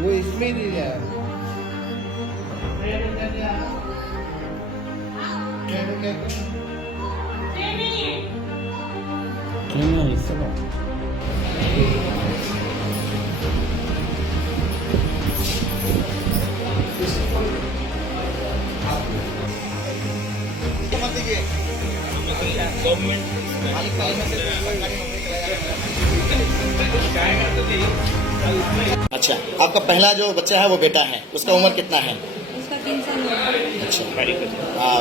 वो इसमें ही दे दिया अच्छा, आपका पहला जो बच्चा है वो बेटा है, उसका उम्र कितना है? उसका 3 साल हुआ। अच्छा,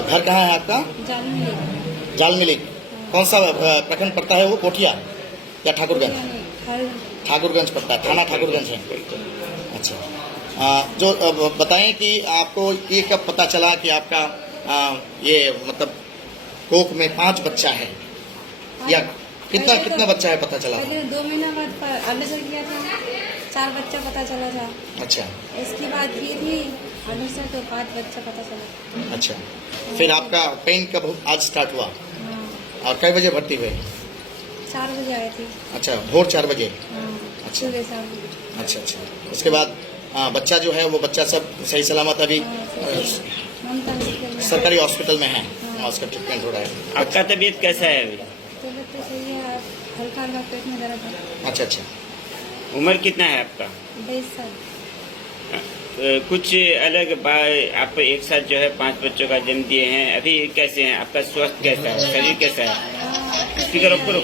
घर कहाँ है आपका? जाल में ले जालमिली। कौन सा प्रखंड पड़ता है वो? कोठिया या ठाकुरगंज? ठाकुरगंज पड़ता है, थाना ठाकुरगंज है। अच्छा, जो बताएं कि आपको ये कब पता चला कि आपका ये मतलब कोख में 5 बच्चा है, या कितना बच्चा है पता चला? पहले 2 महीना बाद अल्ट्रासाउंड किया था, 4 बच्चा पता चला था। अच्छा इसके बाद की थी अल्ट्रासाउंड तो 5 बच्चा पता चला। अच्छा, फिर आपका पेन कब आज स्टार्ट हुआ हाँ, और कई बजे भर्ती हुए? 4 बजे आए थे। अच्छा, भोर 4 बजे। हाँ, अच्छा। सुबह शाम। अच्छा अच्छा, उसके बाद बच्चा जो है वो बच्चा सब सही सलामत अभी ममता हॉस्पिटल में। सरकारी हॉस्पिटल में है, हाँ। उसका ट्रीटमेंट हो रहा है। आपका तबीयत कैसा है अभी? तबीयत तो सही है, हल्का हल्का पेट में दर्द है। अच्छा अच्छा, उम्र कितना है आपका? 22 साल। कुछ अलग आप एक साथ जो है 5 बच्चों का जन्म दिए हैं, अभी कैसे हैं? आपका स्वास्थ्य कैसा है? शरीर कैसा है? स्पीकर ऑफ करो।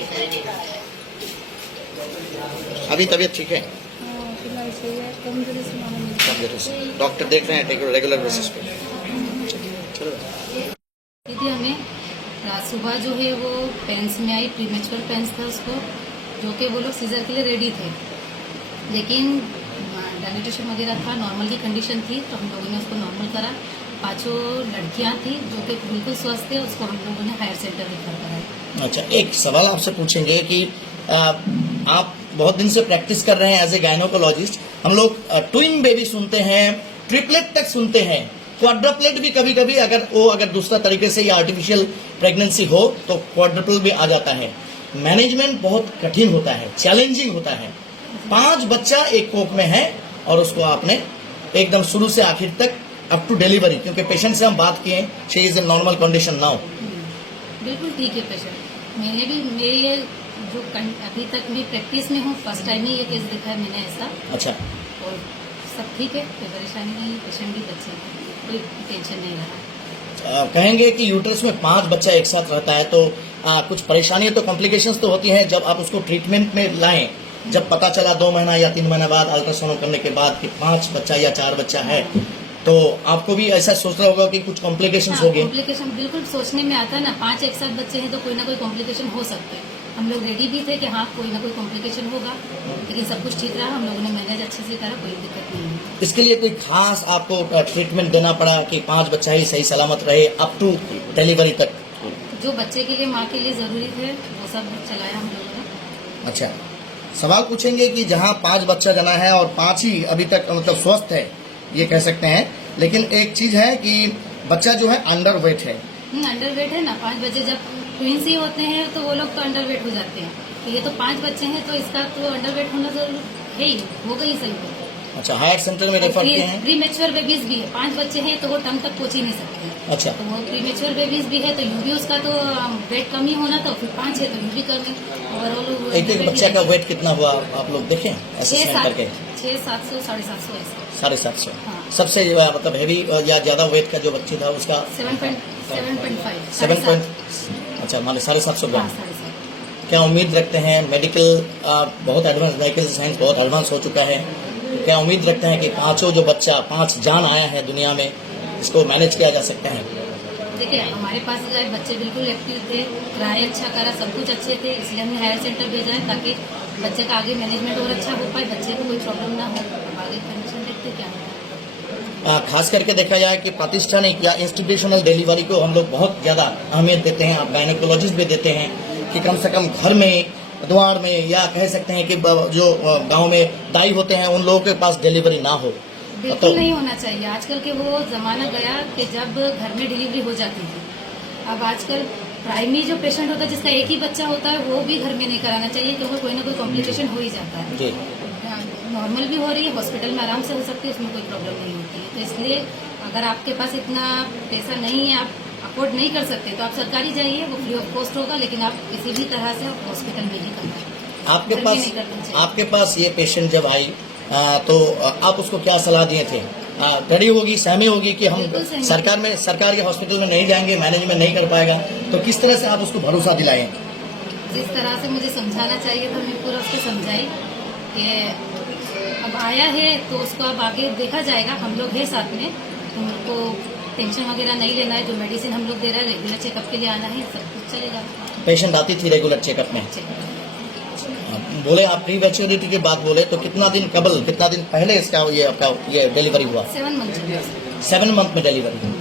अभी तबीयत ठीक है? हाँ, फिलहाल सही है, कमजोरी से मालूम नहीं। तबीयत से डॉक्टर देख रहे हैं रेगुलर बेसिस पे? चलो। दीदी हमें रात सुबह जो है वो पेंस में आई, प्रीमेच्योर पेंस था उसको, जो कि वो लोग सीजर के लिए रेडी थे, लेकिन डायलिटेशन वगैरह था, नॉर्मल की कंडीशन थी, तो हम लोगों ने उसको नॉर्मल करा। 5 लड़कियां थी जो कि बिल्कुल स्वस्थ थे, उसको हम लोगों ने हायर सेंटर रेफर कराया। अच्छा, एक सवाल आपसे पूछेंगे कि आप बहुत दिन से प्रैक्टिस कर रहे हैं एज ए गायनोकोलॉजिस्ट। हम लोग ट्विन बेबी सुनते हैं, ट्रिपलेट तक सुनते हैं, क्वाड्रपलेट भी कभी कभी अगर दूसरा तरीके से या आर्टिफिशियल प्रेगनेंसी हो तो क्वाड्रपल भी आ जाता है। मैनेजमेंट बहुत कठिन होता है, चैलेंजिंग होता है। 5 बच्चा एक कोख में है और उसको आपने एकदम शुरू से आखिर तक अप टू डिलीवरी, क्योंकि पेशेंट से हम बात किए, she is in normal condition now. बिल्कुल ठीक है पेशेंट। मैंने भी मेरी जो अभी तक मैं प्रैक्टिस में हूँ, फर्स्ट टाइम ही ये केस देखा है मैंने ऐसा। अच्छा, और सब ठीक है, कोई परेशानी नहीं, पेशेंट भी बच्चे हैं, कोई टेंशन नहीं रहा। कहेंगे कि यूट्रस में 5 बच्चा एक साथ रहता है तो कुछ परेशानियां तो कॉम्प्लिकेशंस तो होती हैं जब आप उसको ट्रीटमेंट में लाएं। जब पता चला 2 महीना या 3 महीना बाद अल्ट्रासाउंड करने के बाद कि 5 बच्चा या 4 बच्चा है, तो आपको भी ऐसा सोचना होगा कि कुछ कॉम्प्लिकेशंस हो गए? कॉम्प्लिकेशन बिल्कुल सोचने में आता है ना, 5 एक साथ बच्चे हैं तो कोई ना कोई कॉम्प्लिकेशन हो सकते हैं। हम लोग रेडी भी थे कि हाँ कोई ना कोई कॉम्प्लिकेशन होगा, लेकिन सब कुछ ठीक रहा, हम लोगों ने मैनेज अच्छे से करा, कोई दिक्कत नहीं है। इसके लिए कोई खास आपको ट्रीटमेंट देना पड़ा कि 5 बच्चा ही सही सलामत रहे अप टू डिलीवरी तक? जो बच्चे के लिए, माँ के लिए जरूरी थे वो सब चलाया हम लोगों ने। अच्छा, सवाल पूछेंगे कि जहाँ 5 बच्चा जना है और 5 ही अभी तक मतलब स्वस्थ है ये कह सकते हैं, लेकिन एक चीज है कि बच्चा जो है अंडर वेट है। अंडर वेट है ना, 5 बच्चे जब ट्विंस ही होते हैं तो वो लोग तो अंडर वेट हो जाते हैं, तो ये तो 5 बच्चे हैं तो इसका तो अंडर वेट होना जरूर है ही, होगा ही सही। अच्छा, हायर सेंटर में रेफर किए हैं? प्री मेच्योर बेबीज भी है, 5 बच्चे हैं तो वो टर्म तक पहुंच ही नहीं सकते हैं। अच्छा, तो वो प्री मेच्योर बेबीज भी है तो यूबी उसका तो वेट कम ही होना था, फिर 5 है तो यूबी कम है। ओवरऑल एक बच्चे का वेट कितना हुआ आप लोग देखें असेसमेंट करके? 600-700, 750 ऐसा। 750। हाँ। सबसे मतलब हैवी या ज्यादा वेट का जो बच्ची था उसका 7.5। 7 अच्छा, मान 750 ग्राम। 7.5। क्या उम्मीद रखते हैं? मेडिकल बहुत एडवांस, मेडिकल साइंस बहुत एडवांस हो चुका है, क्या उम्मीद रखते हैं कि 5 जान आया है दुनिया में, इसको मैनेज किया जा सकता है? देखिए हमारे पास गए बच्चे बिल्कुल एक्टिव थे, ट्राई अच्छा करा, सब कुछ अच्छे थे, इसलिए हमने हायर सेंटर भेजा है ताकि बच्चे का आगे मैनेजमेंट और अच्छा हो पाए, बच्चे को कोई प्रॉब्लम ना हो। अब आगे कंडीशन देखते क्या होता है। खास करके देखा जाए कि प्रातिष्ठानिक या इंस्टीट्यूशनल डिलीवरी को हम लोग बहुत ज्यादा अहमियत देते हैं, आप गायनेकोलॉजिस्ट भी देते हैं कि कम से कम घर में, द्वार में, या कह सकते हैं कि जो गांव में दाई होते हैं उन लोगों के पास डिलीवरी ना हो। बिल्कुल तो नहीं होना चाहिए। आजकल के वो जमाना गया कि जब घर में डिलीवरी हो जाती थी, अब आजकल प्राइमरी जो पेशेंट होता है जिसका एक ही बच्चा होता है वो भी घर में नहीं कराना चाहिए, क्योंकि कोई ना कोई कॉम्प्लिकेशन हो ही जाता है। जी नॉर्मल भी हो रही है, हॉस्पिटल में आराम से हो सकती है, उसमें कोई प्रॉब्लम नहीं होती है। तो इसलिए अगर आपके पास इतना पैसा नहीं है, आप अफोर्ड नहीं कर सकते, तो आप सरकारी जाइए, वो फ्री ऑफ कॉस्ट होगा, लेकिन आप किसी भी तरह से हॉस्पिटल में ही करना। आपके पास ये पेशेंट जब आई तो आप उसको क्या सलाह दिए थे? डरी होगी, सहमी होगी कि हम बिल्कुल सहमी। सरकार के हॉस्पिटल में नहीं जाएंगे, मैनेजमेंट नहीं कर पाएगा, तो किस तरह से आप उसको भरोसा दिलाएं? जिस तरह से मुझे समझाना चाहिए था मैं पूरा उसको समझाई कि अब आया है तो उसको अब आगे देखा जाएगा, हम लोग हैं साथ में, उनको टेंशन वगैरह नहीं लेना है, जो मेडिसिन हम लोग दे रहे हैं रेगुलर चेकअप के लिए आना है, सब कुछ चलेगा। पेशेंट आती थी रेगुलर चेकअप में? बोले आप प्री मैच्योरिटी की बात बोले तो कितना दिन पहले इसका ये डिलीवरी हुआ? 7 मंथ 7 मंथ में डिलीवरी हुई।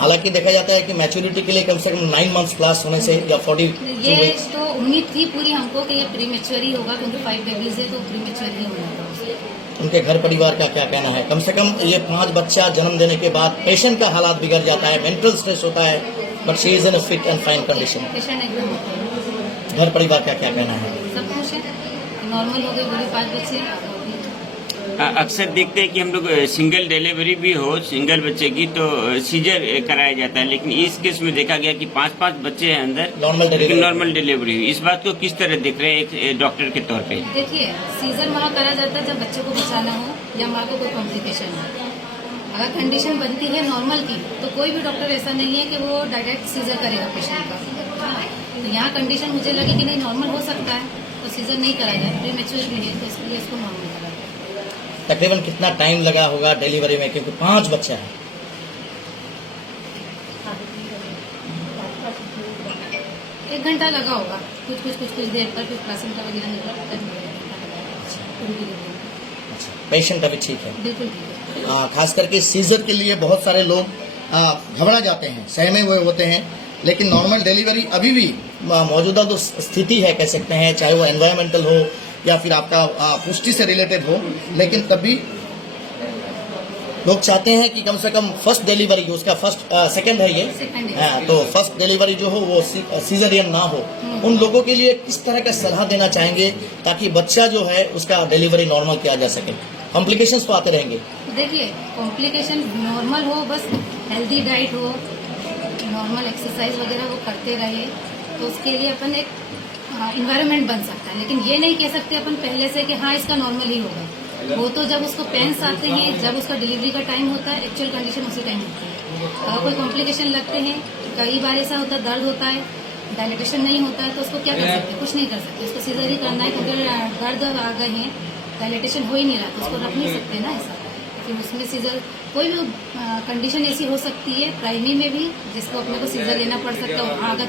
हालांकि देखा जाता है कि मैच्योरिटी के लिए कम से कम 9 मंथ्स प्लस होने से या 42 ये वीक्स। तो उम्मीद थी पूरी हमको कि ये प्री मैच्योर ही होगा, क्योंकि 5 बेबीज है तो प्री मैच्योर ही होना था। उनके घर परिवार का क्या कहना है? कम से कम ये 5 बच्चा जन्म देने के बाद पेशेंट का हालात बिगड़ जाता है, मेंटल स्ट्रेस होता है, but she is in a fit and fine condition. Patient एकदम घर परिवार का क्या कहना है? सब कुछ है, नॉर्मल हो गए, पूरे 5 बच्चे। अक्सर देखते हैं कि हम लोग सिंगल डिलीवरी भी हो सिंगल बच्चे की तो सीजर कराया जाता है, लेकिन इस केस में देखा गया कि 5 बच्चे हैं अंदर, नॉर्मल डिलीवरी हुई। इस बात को किस तरह देख रहे हैं एक डॉक्टर के तौर पे? देखिए, सीजर वहाँ करा जाता है जब बच्चे को बचाना हो या माँ को कोई कॉम्प्लिकेशन हो। अगर कंडीशन बनती है नॉर्मल की तो कोई भी डॉक्टर ऐसा नहीं है कि वो डायरेक्ट सीजर करेगा पेशेंट का। तो यहाँ कंडीशन मुझे लगी कि नहीं नॉर्मल हो सकता है तो सीजर नहीं करा जाए, प्री मैच्योर भी है तो इसलिए इसको नॉर्मल करा जाए। तकरीबन कितना टाइम लगा होगा डिलीवरी में, क्योंकि 5 बच्चा है? 1 घंटा लगा होगा, कुछ देर पर फिर प्लासेंटा वगैरह निकला। पेशेंट अभी ठीक है? बिल्कुल ठीक है। खास करके सीजर के लिए बहुत सारे लोग घबरा जाते हैं, सहमे हुए होते हैं, लेकिन नॉर्मल डिलीवरी अभी भी मौजूदा जो स्थिति है कह सकते हैं, चाहे वो एनवायरमेंटल हो या फिर आपका पुष्टि से रिलेटेड हो, लेकिन तभी लोग चाहते हैं कि कम से कम फर्स्ट डिलीवरी, उसका सेकंड है ये, तो फर्स्ट डिलीवरी जो हो वो सीजरियन ना हो। उन लोगों के लिए किस तरह का सलाह देना चाहेंगे ताकि बच्चा जो है उसका डिलीवरी नॉर्मल किया जा सके? कॉम्प्लिकेशंस तो आते रहेंगे। देखिए, कॉम्प्लिकेशन नॉर्मल हो, बस हेल्दी डाइट हो, नॉर्मल एक्सरसाइज वगैरह वो करते रहे तो उसके लिए अपन एक इन्वायरमेंट बन सकता है। लेकिन ये नहीं कह सकते अपन पहले से कि हाँ इसका नॉर्मल ही होगा। वो तो जब उसको पेन्स आते हैं, जब उसका डिलीवरी का टाइम होता है, एक्चुअल कंडीशन उसी टाइम होती है। अगर कोई कॉम्प्लिकेशन लगते हैं, कई बार ऐसा होता है दर्द होता है, डायलिटेशन नहीं होता है, तो उसको क्या कर सकते हैं? कुछ नहीं कर सकते, उसको सीजर ही करना है, क्योंकि दर्द आ गए हैं, डायलिटेशन हो ही नहीं रहा तो उसको रख नहीं सकते ना ऐसा। फिर उसमें सीजर कोई भी कंडीशन ऐसी हो सकती है प्राइमरी में भी जिसको अपने को सीजर लेना पड़ सकता है। वहाँ अगर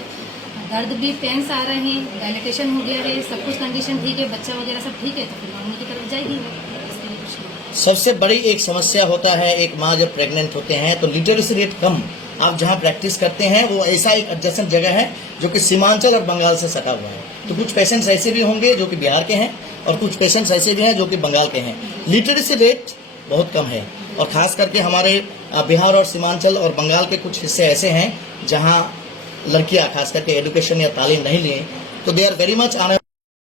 दर्द भी पेन्स आ रहे हैं, डायलिटेशन हो गया है, सब कुछ कंडीशन ठीक है, बच्चा वगैरह सब ठीक है, तो फिर नॉर्मल की तरफ जाएगी। सबसे बड़ी एक समस्या होता है, एक माँ जब प्रेग्नेंट होते हैं तो लिटरेसी रेट कम। आप जहाँ प्रैक्टिस करते हैं वो ऐसा एक एडजेसेंट जगह है जो कि सीमांचल और बंगाल से सटा हुआ है, तो कुछ पेशेंट्स ऐसे भी होंगे जो कि बिहार के हैं और कुछ पेशेंट्स ऐसे भी हैं जो कि बंगाल के हैं। लिटरेसी रेट बहुत कम है, और खास करके हमारे बिहार और सीमांचल और बंगाल के कुछ हिस्से ऐसे हैं जहाँ लड़कियाँ खास करके एजुकेशन या तालीम नहीं लिए, तो दे आर वेरी मच